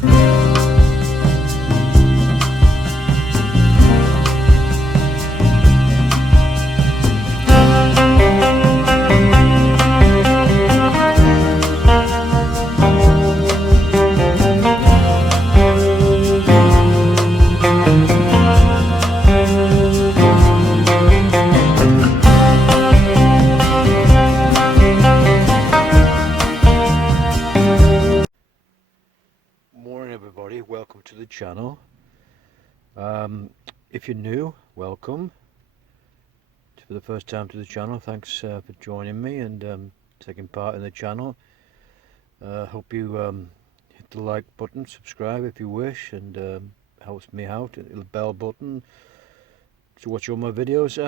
Morning everybody, welcome to the channel. If you're new, welcome. For the first time to the channel, thanks for joining me and taking part in the channel. Hope you hit the like button, subscribe if you wish, and helps me out. The bell button to watch all my videos.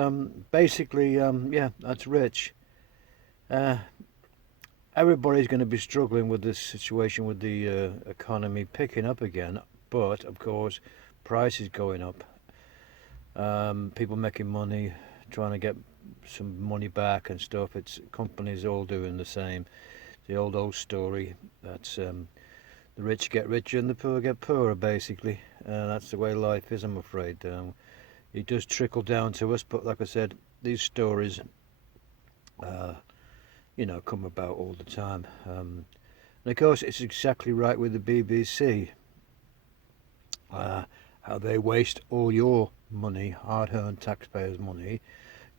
Basically, yeah, that's Rich. Everybody's going to be struggling with this situation with the economy picking up again, but of course prices going up, people making money, trying to get some money back and stuff. It's companies all doing the same, the old story. That's the rich get richer and the poor get poorer, basically. That's the way life is, I'm afraid. It does trickle down to us, but like I said, these stories you know, come about all the time. And of course it's exactly right with the BBC, how they waste all your money, hard-earned taxpayers' money,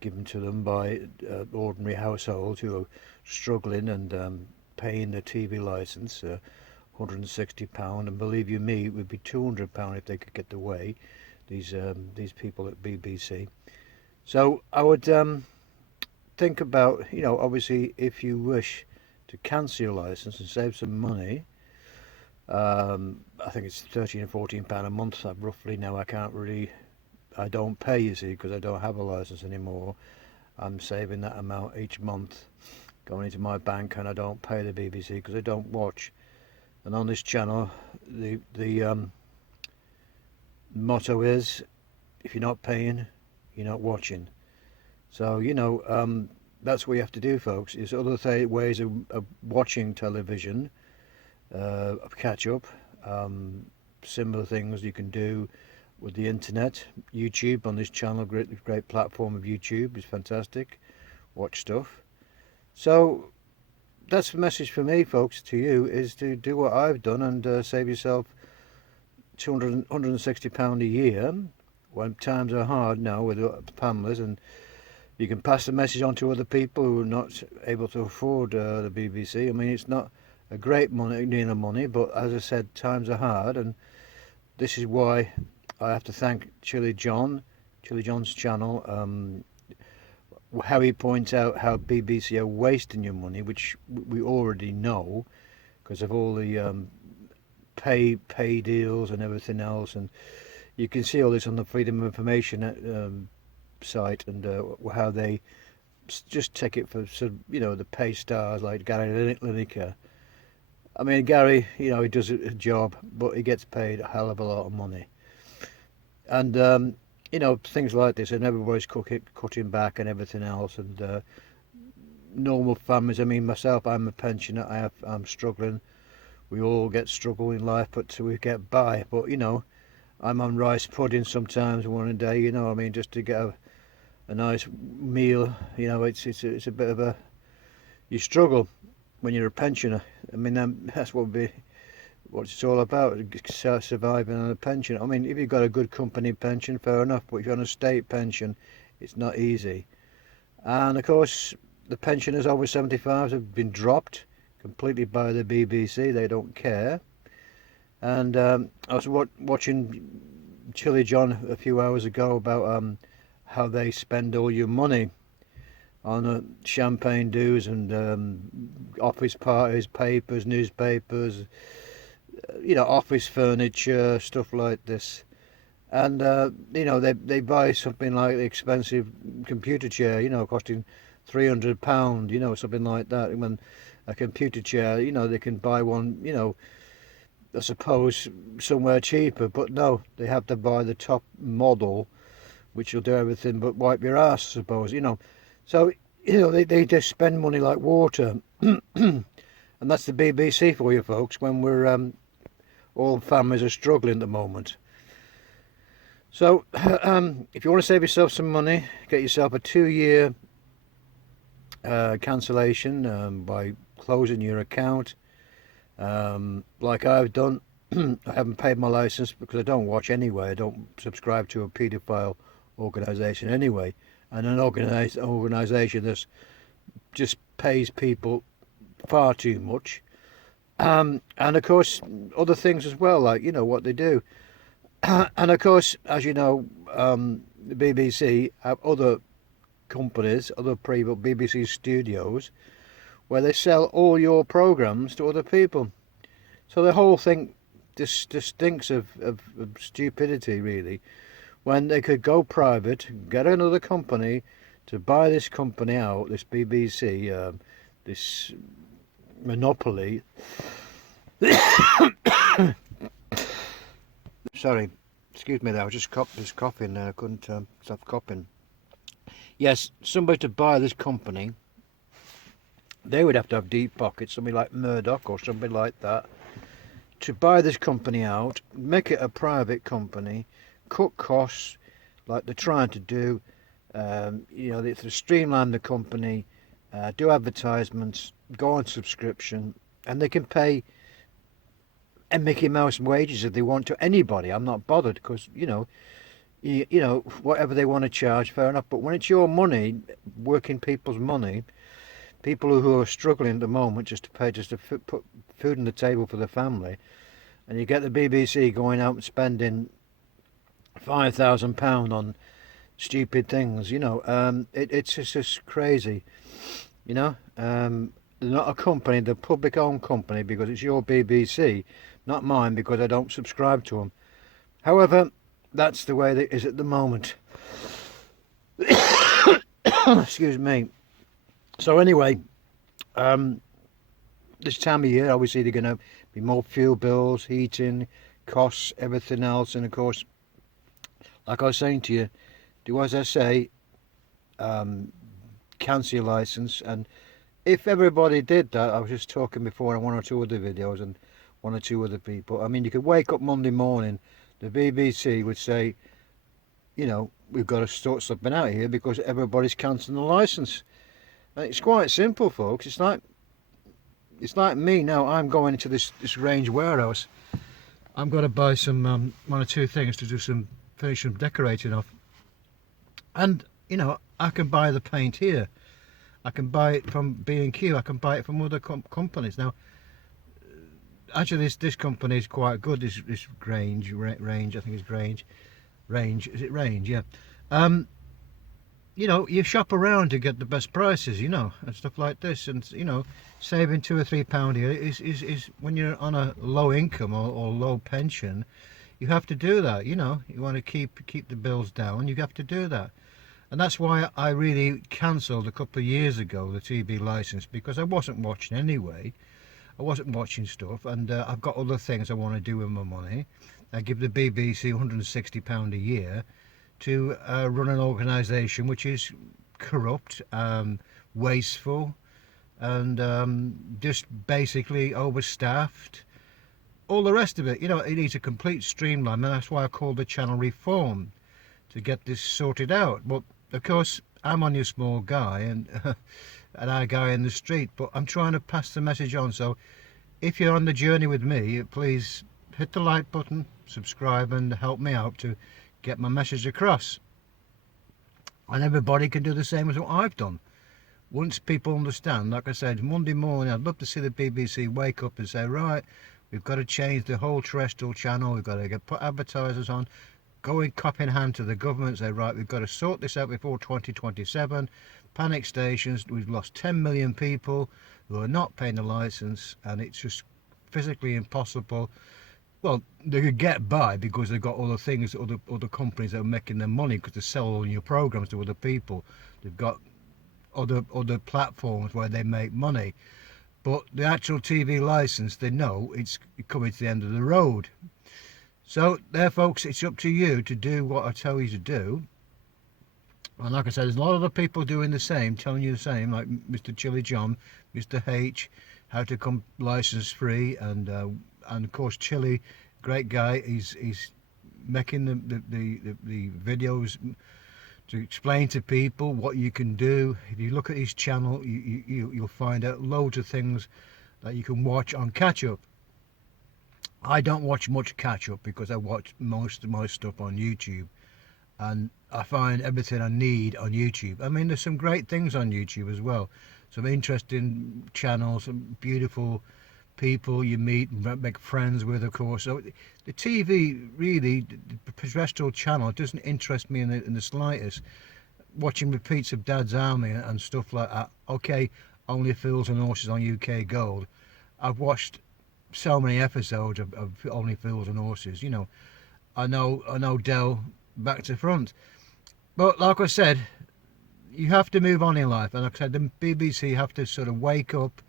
given to them by ordinary households who are struggling and paying their TV licence, £160, and believe you me, it would be £200 if they could get the way, these people at BBC. So I would think about, you know, obviously if you wish to cancel your license and save some money, I think it's £13 or £14 a month roughly now. I don't pay, you see, because I don't have a license anymore. I'm saving that amount each month going into my bank, and I don't pay the BBC because I don't watch. And on this channel the motto is, if you're not paying, you're not watching. So, you know, that's what you have to do, folks. There's other ways of watching television, of catch up, similar things you can do with the internet. YouTube on this channel, great platform of YouTube, is fantastic. Watch stuff. So that's the message for me, folks, to you, is to do what I've done and save yourself £160 a year when times are hard now with families, and you can pass the message on to other people who are not able to afford the BBC. I mean, it's not a great deal of money, but as I said, times are hard, and this is why I have to thank Chilly John's channel, how he points out how BBC are wasting your money, which we already know because of all the pay deals and everything else, and you can see all this on the Freedom of Information site, and how they just take it for, you know, the pay stars like Gary Lineker. I mean, Gary, you know, he does a job, but he gets paid a hell of a lot of money, and you know, things like this, and everybody's cutting back and everything else, and normal families. I mean, myself, I'm a pensioner. I'm struggling. We all struggle in life, but we get by. But you know, I'm on rice pudding sometimes one a day. You know what I mean? Just to get a nice meal. You know, it's a bit of a, you struggle when you're a pensioner. I mean, that's what it's all about, surviving on a pension. I mean, if you've got a good company pension, fair enough, but if you're on a state pension, it's not easy. And of course, the pensioners over 75 have been dropped completely by the BBC. They don't care. And I was watching Chilly John a few hours ago about how they spend all your money on champagne dues and office parties, papers, newspapers, you know, office furniture, stuff like this. And you know, they buy something like the expensive computer chair, you know, costing £300, you know, something like that. When a computer chair, you know, they can buy one, you know, I suppose somewhere cheaper, but no, they have to buy the top model, which will do everything but wipe your ass, I suppose, you know. So, you know, they just spend money like water. And that's the BBC for you, folks. When we're all families are struggling at the moment. So if you want to save yourself some money, get yourself a 2-year cancellation by closing your account, like I've done. I haven't paid my license because I don't watch anyway. I don't subscribe to a paedophile organisation anyway, and an organisation that just pays people far too much. And of course other things as well, like what they do. And of course, as you know, the BBC have other companies, other private BBC studios, where they sell all your programmes to other people. So the whole thing just stinks of stupidity, really, when they could go private, get another company to buy this company out, this BBC, this monopoly. Sorry, excuse me there, I was just coughing there, I couldn't stop coughing. Yes, somebody to buy this company, they would have to have deep pockets, somebody like Murdoch or somebody like that, to buy this company out, make it a private company, cut costs like they're trying to do, they streamline the company, do advertisements, go on subscription, and they can pay Mickey Mouse wages if they want to anybody. I'm not bothered, because whatever they want to charge, fair enough. But when it's your money, working people's money, people who are struggling at the moment just to put food on the table for the family, and you get the BBC going out and spending £5,000 on stupid things, it's just crazy, They're not a company, they're a public-owned company because it's your BBC, not mine because I don't subscribe to them. However, that's the way it is at the moment. Excuse me. So anyway, this time of year, obviously, they're going to be more fuel bills, heating, costs, everything else. And of course, like I was saying to you, do as I say, cancel your license. And if everybody did that, I was just talking before on one or two other videos and one or two other people. I mean, you could wake up Monday morning, the BBC would say, we've got to sort something out here because everybody's cancelling the license. And it's quite simple, folks. It's like me now. I'm going into this Range warehouse. I'm going to buy some one or two things to do finish some decorating off. And I can buy the paint here. I can buy it from B&Q. I can buy it from other companies. Now, actually, this company is quite good. This Range, I think it's Range. Is it Range? Yeah. You shop around to get the best prices, and stuff like this, and saving £2 or £3 here is when you're on a low income or low pension, you have to do that. You want to keep the bills down, you have to do that. And that's why I really cancelled a couple of years ago the TV license, because I wasn't watching anyway. I wasn't watching stuff, and I've got other things I want to do with my money. I give the BBC £160 a year to run an organisation which is corrupt, wasteful, and just basically overstaffed. All the rest of it, it needs a complete streamline, and that's why I called the channel Reform, to get this sorted out. But of course, I'm only a small guy and a guy in the street, but I'm trying to pass the message on. So if you're on the journey with me, please hit the like button, subscribe, and help me out to get my message across. And everybody can do the same as what I've done. Once people understand, like I said, Monday morning, I'd love to see the BBC wake up and say, right, we've got to change the whole terrestrial channel, we've got to put advertisers on, go in cop in hand to the government, say, right, we've got to sort this out before 2027, panic stations, we've lost 10 million people who are not paying the licence, and it's just physically impossible. Well, they could get by because they've got other things, other companies that are making their money because they sell all your programs to other people. They've got other platforms where they make money. But the actual TV license, they know it's coming to the end of the road. So there, folks, it's up to you to do what I tell you to do. And like I said, there's a lot of other people doing the same, telling you the same, like Mr. Chilly John, Mr. H, how to come license free, and and of course Chili, great guy. He's making the videos to explain to people what you can do. If you look at his channel, you'll find out loads of things that you can watch on catch up. I don't watch much catch up because I watch most of my stuff on YouTube, and I find everything I need on YouTube. I mean, there's some great things on YouTube as well, some interesting channels, some beautiful people you meet and make friends with, of course. So the TV, really, the terrestrial channel, it doesn't interest me in the slightest. Watching repeats of Dad's Army and stuff like that. Okay, Only Fools and Horses on UK Gold. I've watched so many episodes of Only Fools and Horses. You know, I know Del back to front. But like I said, you have to move on in life, and like I said, the BBC have to sort of wake up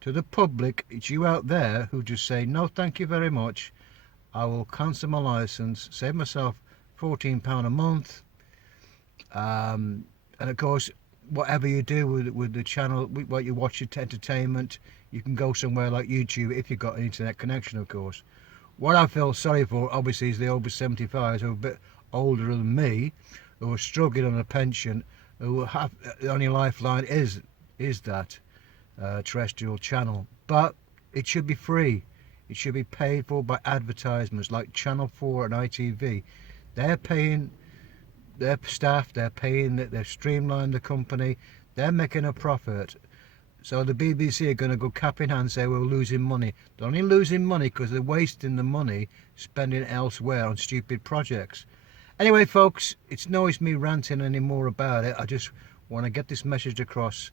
to the public. It's you out there who just say, no thank you very much, I will cancel my licence, save myself £14 a month, and of course whatever you do with the channel, what you watch, entertainment, you can go somewhere like YouTube if you've got an internet connection, of course. What I feel sorry for obviously is the over 75s who are a bit older than me, who are struggling on a pension, who have the only lifeline is that terrestrial channel. But it should be free. It should be paid for by advertisements like Channel 4 and ITV. They're paying their staff, they've streamlined the company, they're making a profit. So the BBC are going to go cap in hand and say we're losing money. They're only losing money because they're wasting the money spending it elsewhere on stupid projects. Anyway folks, it's no use me ranting anymore about it. I just want to get this message across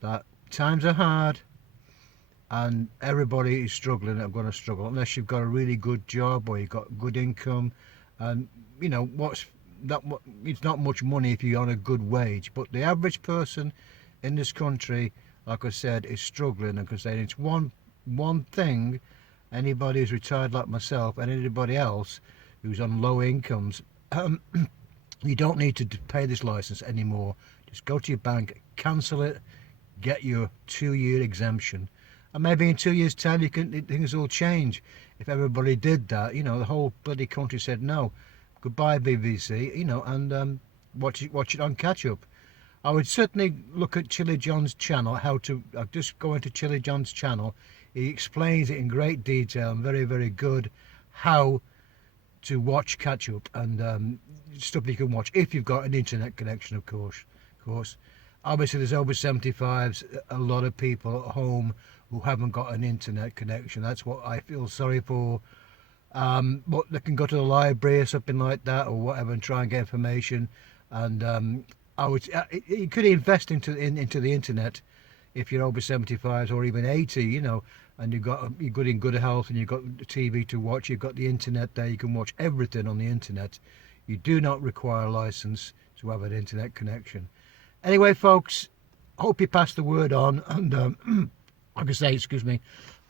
that times are hard and everybody is struggling. I'm going to struggle unless you've got a really good job or you've got good income, and you know it's not much money if you're on a good wage, but the average person in this country, like I said, is struggling. And I say it's one thing, anybody who's retired like myself and anybody else who's on low incomes, you don't need to pay this license anymore. Just go to your bank, cancel it, get your 2-year exemption, and maybe in 2 years time things will change. If everybody did that, you know, the whole bloody country said no, goodbye BBC, you know, and watch it on catch up. I would certainly look at Chili John's channel, just go into Chili John's channel. He explains it in great detail and very, very good how to watch catch up and stuff you can watch if you've got an internet connection, of course. Obviously there's over 75s, a lot of people at home who haven't got an internet connection. That's what I feel sorry for. But they can go to the library or something like that or whatever and try and get information. And you could invest into the internet if you're over 75s or even 80, you know, and you're good in good health and you've got the TV to watch, you've got the internet there, you can watch everything on the internet. You do not require a license to have an internet connection. Anyway folks, hope you pass the word on, and like I say, excuse me,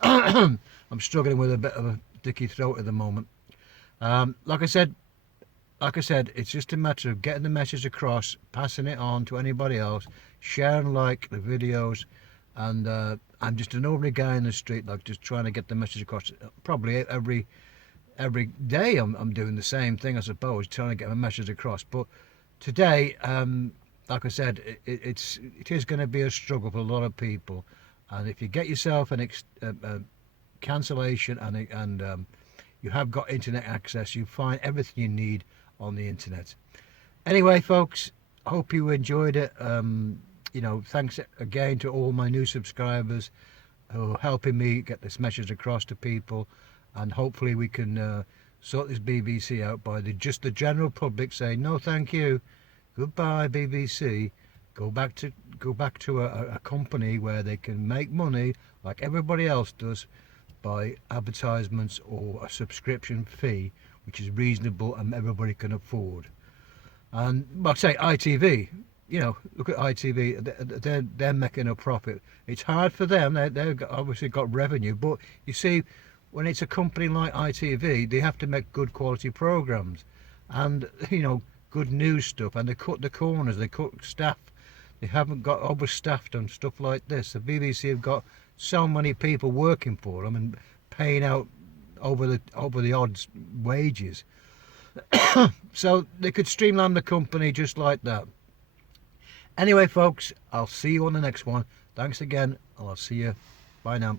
I'm struggling with a bit of a dicky throat at the moment. Like I said, it's just a matter of getting the message across, passing it on to anybody else, share and like the videos, and I'm just an ordinary guy in the street, like just trying to get the message across. Probably every day I'm doing the same thing, I suppose, trying to get my message across. But today, like I said, it is going to be a struggle for a lot of people, and if you get yourself a cancellation and you have got internet access, you find everything you need on the internet. Anyway folks, hope you enjoyed it. You know, thanks again to all my new subscribers who are helping me get this message across to people, and hopefully we can sort this BBC out by just the general public saying no thank you, goodbye BBC, go back to a company where they can make money like everybody else does by advertisements or a subscription fee which is reasonable and everybody can afford. And like I say, ITV, you know, look at ITV, they're making a profit. It's hard for them, they've obviously got revenue, but you see, when it's a company like ITV, they have to make good quality programs and, you know, good news stuff, and they cut the corners, they cut staff. They haven't got overstaffed and stuff like this. The BBC have got so many people working for them and paying out over the odds wages. So they could streamline the company just like that. Anyway, folks, I'll see you on the next one. Thanks again, and I'll see you. Bye now.